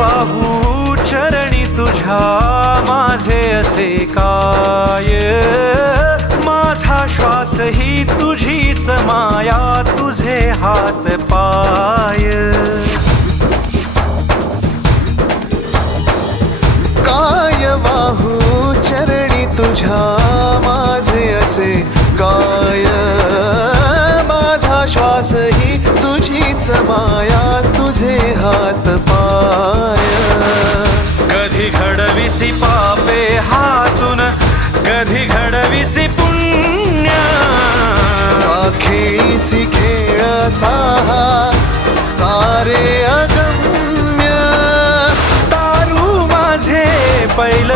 वाहू चरणी तुझ्या माझे असे काय, माझा श्वास ही तुझीच माया, तुझे हात पाय. काय वाहू चरणी तुझ्या माझे असे काय, माझा श्वास ही तुझीच माया, तुझे हात पाय. कधी घडविसी पापे हातून, कधी घडविसी पुण्य, खेळीसी खेळ साहा सारे अगम्य. तारू माझे पैल